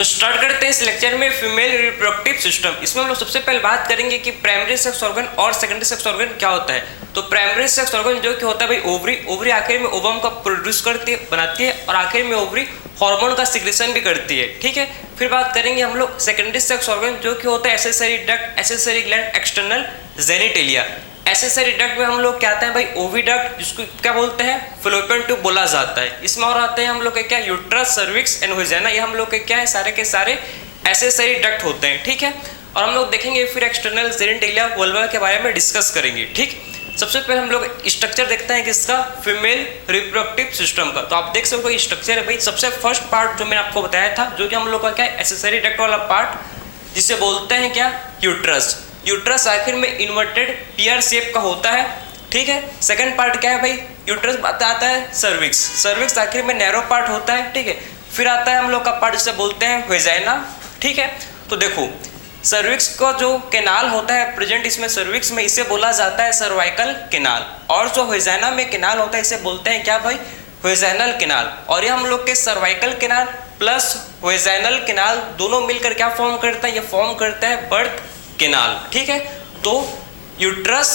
तो स्टार्ट करते हैं इस लेक्चर में फीमेल रिप्रोडक्टिव सिस्टम। इसमें हम लोग सबसे पहले बात करेंगे कि प्राइमरी सेक्स ऑर्गन और सेकेंडरी सेक्स ऑर्गन क्या होता है। तो प्राइमरी सेक्स ऑर्गन जो कि होता है भाई ओवरी, ओवरी आखिर में ओवम का प्रोड्यूस करती है, बनाती है और आखिर में ओवरी हार्मोन का सिक्रेशन भी करती है, ठीक है। फिर बात करेंगे हम लोग सेकेंडरी सेक्स ऑर्गन जो कि होता है accessory duct, accessory gland, external genitalia. Accessory duct में हम लोग क्या आते हैं भाई ओविडक्ट, जिसको क्या बोलते हैं फैलोपियन ट्यूब बोला जाता है। इसमें और आते हैं हम लोग के क्या यूट्रस, सर्विक्स एंड वेजाइना, ये हम लोग के क्या है सारे के सारे एसेसरी डक्ट होते हैं, ठीक है। और हम लोग देखेंगे फिर एक्सटर्नल जेनिटेलिया वल्वा के बारे में डिस्कस करेंगे, ठीक। सबसे पहले हम लोग स्ट्रक्चर देखते हैं किसका, फीमेल रिप्रोडक्टिव सिस्टम का। तो आप देख सकते हो स्ट्रक्चर है भाई, सबसे फर्स्ट पार्ट जो मैंने आपको बताया था जो कि हम लोग का क्या है एसेसरी डक्ट वाला पार्ट, जिसे बोलते हैं क्या यूट्रस। यूट्रस आखिर में इन्वर्टेड पियर शेप का होता है, ठीक है। सेकंड पार्ट क्या है भाई, यूट्रस आता है सर्विक्स, सर्विक्स आखिर में नैरो पार्ट होता है, ठीक है। फिर आता है हम लोग का पार्ट जिसे बोलते हैं वेजाइना, ठीक है। तो देखो सर्विक्स का जो कैनाल होता है प्रेजेंट इसमें सर्विक्स में, इसे बोला जाता है सर्वाइकल कैनाल, और जो वेजाइना में कैनाल होता है इसे बोलते हैं क्या भाई वेजाइनल कैनाल। और ये हम लोग के cervical canal plus vaginal canal दोनों मिलकर क्या फॉर्म करता है, ये फॉर्म करता है बर्थ कैनाल, ठीक है। तो यूट्रस,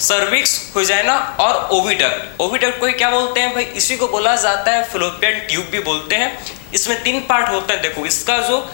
सर्विक्स, वेजाइना और ओविडक्ट, ओविडक्ट को क्या बोलते हैं भाई, इसी को बोला जाता है फैलोपियन ट्यूब भी बोलते हैं। इसमें तीन पार्ट होता है, देखो इसका जो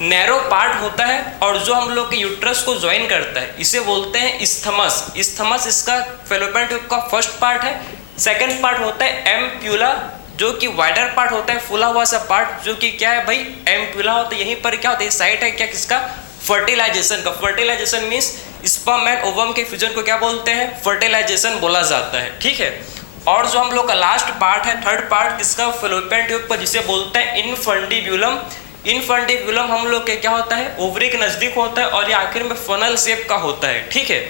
नैरो पार्ट होता है और जो हम लोग के यूट्रस को ज्वाइन करता है इसे बोलते हैं इस्थमस, इस्थमस इसका फैलोपियन ट्यूब का फर्स्ट पार्ट है। सेकंड पार्ट होता है एम्प्यूला जो कि वाइडर पार्ट होता है, फूला हुआ सा पार्ट जो कि क्या है भाई एम्प्यूला होता है। यहीं पर क्या होता है साइट है क्या किसका फर्टिलाइजेशन का, fertilization means sperm and ovum के फ्यूजन को क्या बोलते हैं फर्टिलाइजेशन बोला जाता है, ठीक है। और जो हम लोग का लास्ट पार्ट है थर्ड पार्ट किसका फैलोपियन ट्यूब पर, जिसे बोलते हैं इनफंडिब्यूलम। इनफंडिब्यूलम हम लोग के क्या होता है ओवरी के नजदीक होता है और ये आखिर में फनल शेप का होता है, ठीक है।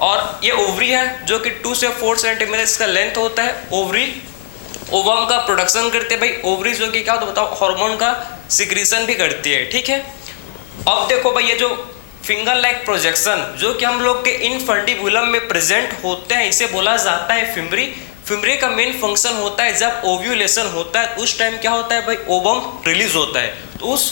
और ये ओवरी है जो कि 2 से 4 सेंटीमीटर इसका लेंथ होता है। ओवरी ओवम का प्रोडक्शन करते हैं भाई, ओवरी जो कि क्या होता है बताओ हार्मोन का सिक्रीशन भी करती है, ठीक है। अब देखो भाई ये जो फिंगर लाइक प्रोजेक्शन जो कि हम लोग के इनफंडिब्यूलम में प्रेजेंट होते हैं इसे बोला जाता है फिम्बरी। फिम्बरी का मेन फंक्शन होता है जब ओव्यूलेशन होता है उस टाइम क्या होता है भाई ओवम रिलीज होता है, तो उस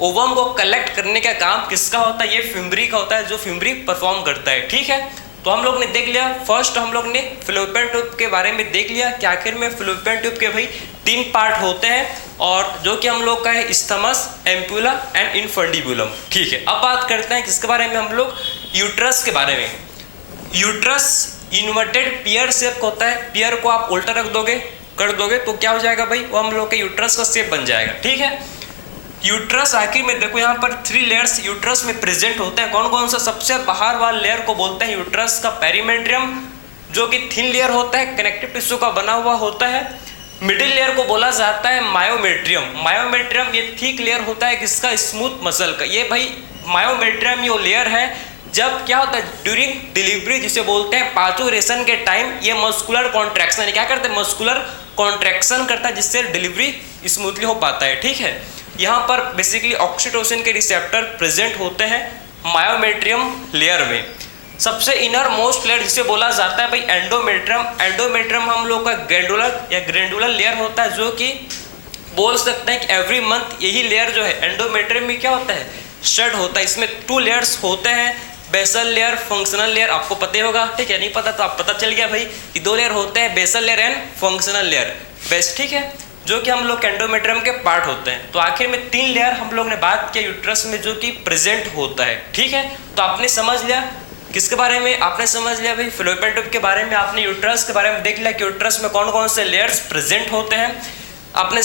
ओवम को कलेक्ट करने का काम किसका होता है, ये फिम्बरी का होता है जो फिम्बरी परफॉर्म करता है, ठीक है। तो हम लोग ने देख लिया फर्स्ट हम लोग ने फैलोपियन ट्यूब के बारे में देख लिया कि आखिर में फैलोपियन ट्यूब के भाई 3 पार्ट होते हैं और जो कि हम लोग का है इस्थमस, एम्प्यूला एंड इनफंडिब्यूलम, ठीक है। अब बात करते हैं किसके बारे में हम लोग यूट्रस के बारे में। यूट्रस इन्वर्टेड पियर शेप का होता है, पियर को आप उल्टा रख दोगे कर दोगे तो क्या हो जाएगा भाई वो हम लोग के यूट्रस का शेप बन जाएगा, ठीक है। यूट्रस आखिर में देखो यहाँ पर 3 लेयर्स यूट्रस में प्रेजेंट होते हैं। कौन कौन सा, सबसे बाहर वाला लेयर को बोलते हैं यूट्रस का पेरीमेट्रियम जो कि थिन लेयर होता है, कनेक्टिव टिश्यू का बना हुआ होता है। मिडिल लेयर को बोला जाता है मायोमेट्रियम, मायोमेट्रियम ये थिक लेयर होता है किसका स्मूथ मसल का। ये भाई मायोमेट्रियम ये लेयर है जब क्या होता है ड्यूरिंग डिलीवरी जिसे बोलते हैं पाचुरेशन के टाइम ये मस्कुलर कॉन्ट्रैक्शन क्या करते हैं मस्कुलर कॉन्ट्रैक्शन करता है जिससे डिलीवरी स्मूथली हो पाता है, ठीक है। यहाँ पर बेसिकली ऑक्सीटोसिन के रिसेप्टर प्रेजेंट होते हैं मायोमेट्रियम लेयर में। सबसे इनर मोस्ट लेयर जिसे बोला जाता है भाई एंडोमेट्रियम, एंडोमेट्रियम हम लोग का ग्रैंडुलर या ग्रैंडुलर लेयर होता है जो कि बोल सकते हैं कि एवरी मंथ यही लेयर जो है एंडोमेट्रियम में क्या होता है शेड होता है। इसमें 2 लेयर्स होते हैं, बेसल लेयर, फंक्शनल लेयर, आपको पता ही होगा, ठीक है। नहीं पता तो आप पता चल गया भाई कि 2 लेयर होते हैं basal layer and functional layer best, ठीक है, जो कि हम लोग एंडोमेट्रियम के पार्ट होते हैं। तो आखिर में 3 लेयर हम लोग ने बात किया यूट्रस में जो कि प्रेजेंट होता है, ठीक है। तो आपने समझ लिया किसके बारे में, आपने समझ लिया भाई फैलोपियन ट्यूब के बारे में, आपने यूट्रस के बारे में देख लिया कि यूट्रस में कौन कौन से लेयर्स प्रेजेंट होते हैं। आपने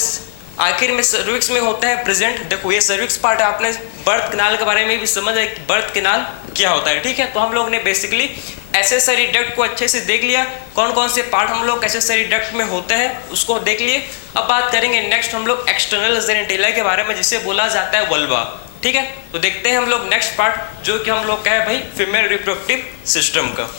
आखिर में सर्विक्स में होता है प्रेजेंट, देखो ये सर्विक्स पार्ट है। आपने बर्थ कैनाल के बारे में भी समझ है कि बर्थ कैनाल क्या होता है, ठीक है। तो हम लोग ने बेसिकली एसेसरी डक्ट को अच्छे से देख लिया, कौन कौन से पार्ट हम लोग एसेसरी डक्ट में होते हैं उसको देख लिए। अब बात करेंगे नेक्स्ट हम लोग एक्सटर्नल जेनिटेलिया के बारे में जिसे बोला जाता है वल्वा, ठीक है। तो देखते हैं हम लोग नेक्स्ट पार्ट जो कि हम लोग का है भाई फीमेल रिप्रोडक्टिव सिस्टम का।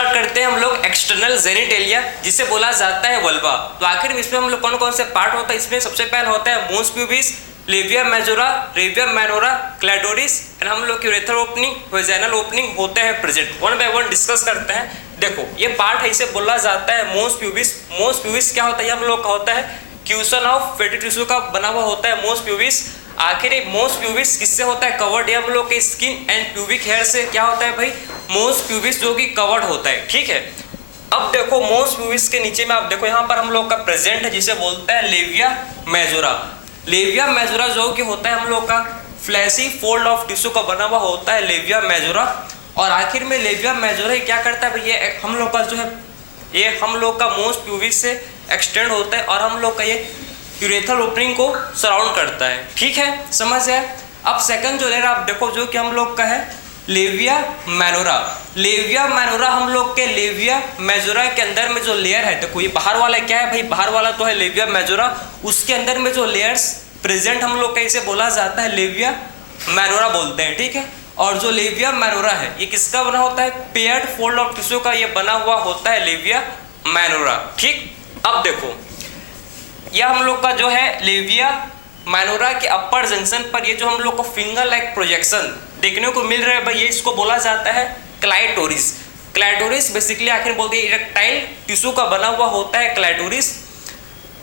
करते हैं हम लोग एक्सटर्नल जेनिटेलिया जिसे बोला जाता है वल्वा। तो आखिर में इसमें हम लोग कौन कौन से पार्ट होता है, इसमें सबसे पहले होता है mons pubis, labia majora, labia minora, clitoris and हम लोग की यूरेथ्रल ओपनिंग, वेजाइनल ओपनिंग होते हैं present. One by one discuss करते हैं। देखो ये पार्ट है इसे बोला जाता है मोस प्यूबिस। मोस प्यूबिस क्या होता है, हम लोग का होता है क्यूसन ऑफ फैटी टिश्यू का बना हुआ होता है मोस प्यूबिस। आखिर ये मोस्ट प्यूबिस किससे होता है कवर्ड, ये हम लोग के स्किन एंड प्यूबिक हेयर से क्या होता है भाई, मोस्ट प्यूबिस जो कि कवर्ड होता है। ठीक है, अब देखो मोस्ट प्यूबिस के नीचे में आप देखो यहाँ पर हम लोग का प्रेजेंट है जिसे बोलते हैं लेविया मेजोरा। लेविया मेजोरा जो कि होता है हम लोग का फ्लैशी फोल्ड ऑफ टिश्यू का बना हुआ होता है लेविया मेजोरा। और आखिर में लेविया मेजोरा क्या करता है भाई, ये हम लोग का जो है ये हम लोग का मोस्ट प्यूबिस से एक्सटेंड होता है और हम लोग का ये यूरेथ्रल ओपनिंग को सराउंड करता है। ठीक है, समझ है। अब सेकंड जो लेयर आप देखो जो कि हम लोग का है लेविया मैनोरा। लेविया मैनोरा हम लोग के लेविया मेजोरा के अंदर में जो लेयर है, देखो ये बाहर वाला क्या है भाई, बाहर वाला तो है लेविया मेजोरा, उसके अंदर में जो लेयर्स प्रेजेंट हम लोग का इसे बोला जाता है लेविया मैनोरा बोलते हैं। ठीक है, और जो लेविया मैनोरा है ये किसका बना होता है, पेयर्ड फोल्ड ऑफ टिश्यू का ये बना हुआ होता है लेविया मैनोरा। ठीक, अब देखो यह हम लोग का जो है लेविया मैनोरा के अपर जंक्शन पर ये जो हम लोग को फिंगर लाइक प्रोजेक्शन देखने को मिल रहा है भाई, ये इसको बोला जाता है क्लाइटोरिस। क्लाइटोरिस बेसिकली आखिर बोलते हैं इरेक्टाइल टिश्यू का बना हुआ होता है क्लाइटोरिस।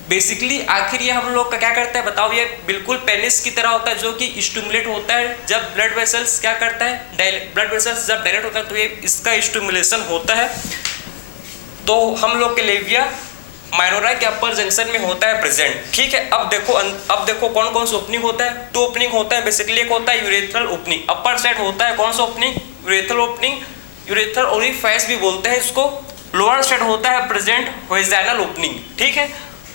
बेसिकली आखिर ये हम लोग का क्या करता है बताओ, ये बिल्कुल पेनिस की तरह होता है जो कि स्टिमुलेट होता है जब ब्लड वेसल्स क्या करता है, ब्लड वेसल्स जब डायरेक्ट होता है तो ये इसका स्टिमुलेशन होता है। तो हम लोग के लेविया माइनोरा के अपर जंक्शन में होता है प्रेजेंट। ठीक है, अब देखो कौन कौन सा ओपनिंग होता है, दो ओपनिंग होता है बेसिकली। एक होता है यूरेथ्रल ओपनिंग, अपर साइड होता है कौन सा opening, urethral opening, urethral orifice भी बोलते हैं इसको। लोअर साइड होता है प्रेजेंट वेजाइनल ओपनिंग। ठीक है,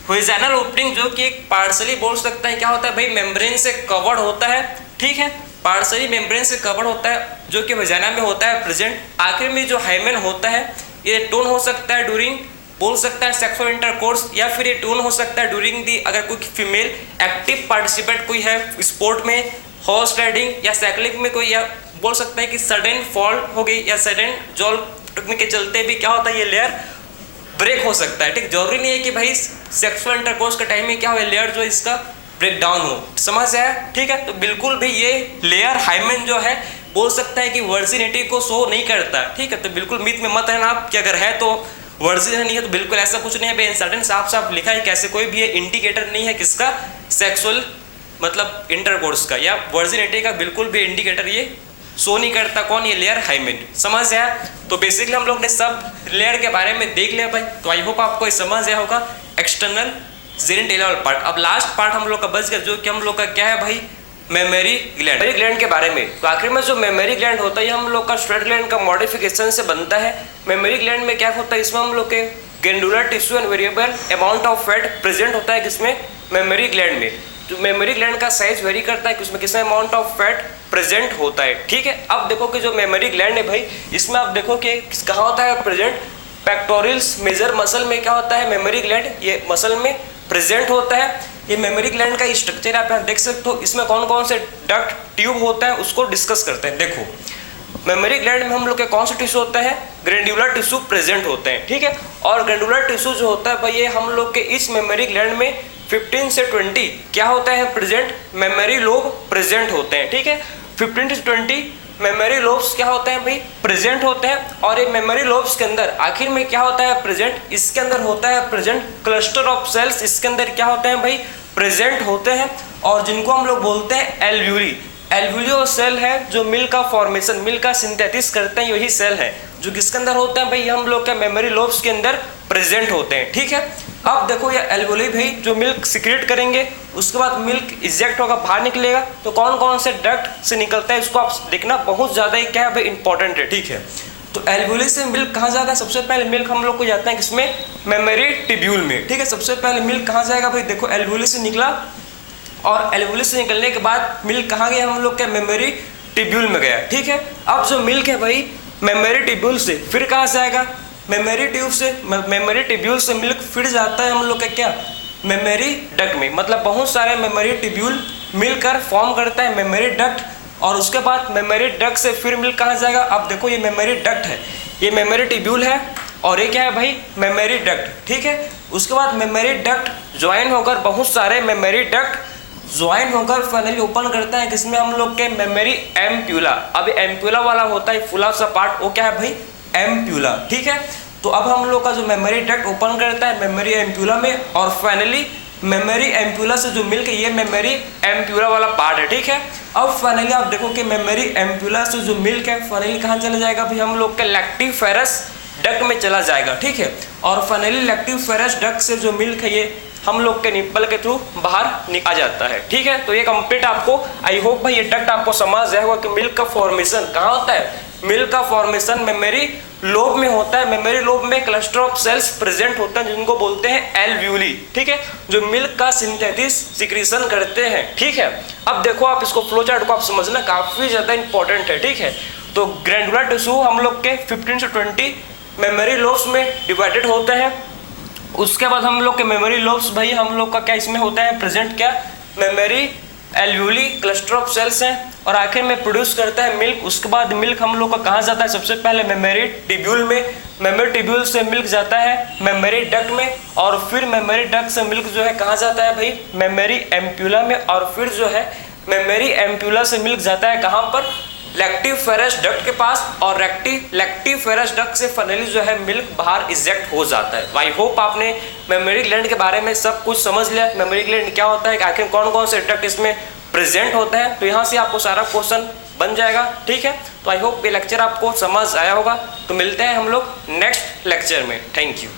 वेजाइनल ओपनिंग जो कि एक पार्सली बोल सकते हैं क्या होता है भाई, मेम्ब्रेन से कवर्ड होता है। ठीक है, पार्सली मेम्ब्रेन से कवर्ड होता है जो कि वेजाइना में होता है प्रेजेंट। आखिर में जो हाइमेन होता है ये टोन हो सकता है ड्यूरिंग बोल सकता है सेक्सुअल इंटरकोर्स, या फिर ये टोन हो सकता है ड्यूरिंग दी अगर कोई फीमेल एक्टिव पार्टिसिपेंट कोई है स्पोर्ट में, हॉर्स राइडिंग या साइकिलिंग में कोई, या बोल सकता है कि सडन फॉल हो गई या सडन जॉल टूटने के चलते भी क्या होता है ये लेयर ब्रेक हो सकता है। ठीक, जरूरी नहीं है कि भाई सेक्सुअल इंटरकोर्स के टाइम में क्या हो लेयर जो इसका ब्रेक डाउन हो, समझ आया। ठीक है, तो बिल्कुल भी ये लेयर हाइमेन जो है बोल सकता है कि वर्जिनिटी को शो नहीं करता। ठीक है, तो बिल्कुल मिथ में मत रहना आप कि अगर है तो वर्जिन नहीं है, तो बिल्कुल ऐसा कुछ नहीं है भाई। इंसर्टेंट साफ साफ लिखा है, कैसे कोई भी ये इंडिकेटर नहीं है किसका, सेक्सुअल मतलब इंटरकोर्स का या वर्जिनिटी का, बिल्कुल भी इंडिकेटर ये शो नहीं करता। कौन, ये लेयर हाइमेन, समझ आया। तो बेसिकली हम लोग ने सब लेयर के बारे में देख लिया भाई, तो आई होप आपको समझ आया होगा एक्सटर्नल जेनिटल पार्ट। अब लास्ट पार्ट हम लोग का बच गया जो कि हम लोग का क्या है भाई, मेमरी ग्लैंड। मेमरी ग्लैंड के बारे में, तो आखिर में जो मेमरी ग्लैंड होता है ये हम लोग का स्वेट ग्लैंड का मॉडिफिकेशन से बनता है। मेमरी ग्लैंड में क्या होता है, इसमें हम लोग के glandular tissue and variable amount of fat present होता है किसमें, मेमरी ग्लैंड में। तो मेमरी ग्लैंड का साइज वेरी करता है कि उसमें कितना अमाउंट ऑफ फैट प्रेजेंट होता है। ठीक है, अब देखो कि जो मेमरी ग्लैंड है भाई, इसमें आप देखो कि कहाँ होता है प्रेजेंट, पेक्टोरियल्स मेजर मसल में क्या होता है मेमरी ग्लैंड, ये मसल में प्रेजेंट होता है। ये मेमोरी ग्लैंड का स्ट्रक्चर आप यहाँ देख सकते हो, इसमें कौन कौन से डक्ट ट्यूब होता है उसको डिस्कस करते हैं। देखो मेमोरी ग्लैंड में हम लोग के कौन सा टिश्यू होता है, ग्लैंडुलर टिश्यू प्रेजेंट होते हैं। ठीक है, और ग्लैंडुलर टिश्यू जो होता है भाई ये हम लोग के इस मेमोरी ग्लैंड में 15 से 20 क्या होता है प्रेजेंट, मेमोरी लोब प्रेजेंट होते हैं। ठीक है, 15 से 20 मेमोरी लोब्स क्या होते हैं भाई, प्रेजेंट होते हैं। और ये मेमोरी लोब्स के अंदर आखिर में क्या होता है प्रेजेंट, इसके अंदर होता है प्रेजेंट क्लस्टर ऑफ सेल्स, इसके अंदर क्या होते हैं भाई, प्रेजेंट होते हैं। और जिनको हम लोग बोलते हैं एल्व्यूली, एल्व्यूलियो सेल है जो मिल्क का फॉर्मेशन, मिल्क का सिंथेसिस करते हैं, यही सेल है जो किसके अंदर होते हैं भाई, हम लोग के मेमोरी लोब्स के अंदर प्रेजेंट होते हैं। ठीक है, अब देखो ये एल्वोली भाई जो मिल्क सिक्रेट करेंगे, उसके बाद मिल्क इजेक्ट होगा बाहर निकलेगा, तो कौन कौन से डक्ट से निकलता है इसको आप देखना, बहुत ज़्यादा ही क्या है भाई इंपॉर्टेंट है। ठीक है, तो एल्वोली से मिल्क कहाँ जाता है, सबसे पहले मिल्क हम लोग को जाता है किसमें, मेमोरी टिब्यूल में। ठीक है, सबसे पहले मिल्क कहाँ जाएगा भाई, देखो एल्वोली से निकला, और एल्वोली से निकलने के बाद मिल्क कहाँ गया, हम लोग के मेमोरी टिब्यूल में गया। ठीक है, अब जो मिल्क है भाई मेमोरी टिब्यूल से फिर कहाँ से आएगा, मेमोरी ट्यूब से, मेमोरी टिब्यूल से मिल्क फिर जाता है हम लोग का क्या, मेमोरी डक्ट में। मतलब बहुत सारे मेमोरी टिब्यूल मिलकर फॉर्म करता है मेमोरी डक्ट, और उसके बाद मेमोरी डक्ट से फिर मिल्क कहाँ जाएगा, अब देखो ये मेमोरी डक्ट है, ये मेमोरी टिब्यूल है, और ये क्या है भाई मेमोरी डक्ट। ठीक है, उसके बाद मेमोरी डक्ट ज्वाइन होकर बहुत सारे मेमोरी डक्ट ज्वाइन होकर फाइनली ओपन करता है किसमें, हम लोग के मेमोरी एम्प्यूला। अब एम्प्यूला वाला होता है फुला सा पार्ट, वो क्या है भाई एम्प्यूला। ठीक है, तो अब हम लोग का जो मेमोरी डक्ट ओपन करता है मेमोरी एम्प्यूला में, और फाइनली मेमोरी एम्प्यूला से जो मिल्क, ये मेमोरी एम्प्यूला वाला पार्ट है, ठीक है। अब फाइनली आप देखो कि मेमोरी एम्प्यूला से जो मिल्क है फाइनली कहाँ चला जाएगा भाई, हम लोग के लैक्टिफेरस डक्ट में चला जाएगा, ठीक है। और फाइनली लैक्टिफेरस डक्ट से जो मिल्क है ये हम लोग के निप्पल के थ्रू बाहर आ जाता है, ठीक है। तो ये कंप्लीट आपको, आई होप भाई ये डक्ट आपको समझ जाए होगा कि मिल्क का फॉर्मेशन कहाँ होता है। मिल्क का फॉर्मेशन मेमोरी लोब में होता है। मेमोरी लोब में क्लस्टर ऑफ सेल्स प्रेजेंट होता है जिनको बोलते हैं एल्व्यूली, ठीक है, जो मिल्क का सिंथेसिस सिक्रीशन करते हैं, ठीक है। अब देखो आप इसको फ्लो चार्ट को आप समझना काफी ज्यादा इंपॉर्टेंट है, ठीक है। तो ग्रैंडुलर टिश्यू हम लोग के 15 से 20 मेमोरी लोब्स में डिवाइडेड होते हैं। उसके बाद हम लोग के मेमोरी लोब्स भाई हम लोग का क्या इसमें होता है प्रेजेंट, क्या मेमोरी एल्व्यूली क्लस्टर ऑफ सेल्स हैं, और आखिर में प्रोड्यूस करता है मिल्क। उसके बाद मिल्क हम लोग का कहाँ जाता है, सबसे पहले मेमोरी टिब्यूल में, मेमोरी टिब्यूल से मिल्क जाता है मेमोरी डक्ट में, और फिर मेमोरी डक्ट से मिल्क जो है कहाँ जाता है भाई, मेमोरी एम्प्यूला में, और फिर जो है मेमोरी एम्प्यूला से मिल्क जाता है कहाँ पर, लैक्टिफेरस डक्ट के पास, और लैक्टिफेरस डक्ट से फाइनली जो है मिल्क बाहर इजेक्ट हो जाता है। आई होप आपने मेमोरी ग्लैंड के बारे में सब कुछ समझ लिया, मेमोरी ग्लैंड क्या होता है, आखिर कौन कौन से डक्ट इसमें प्रेजेंट होता है। तो यहाँ से आपको सारा क्वेश्चन बन जाएगा, ठीक है। तो आई होप ये लेक्चर आपको समझ आया होगा। तो मिलते हैं हम लोग नेक्स्ट लेक्चर में। Thank you.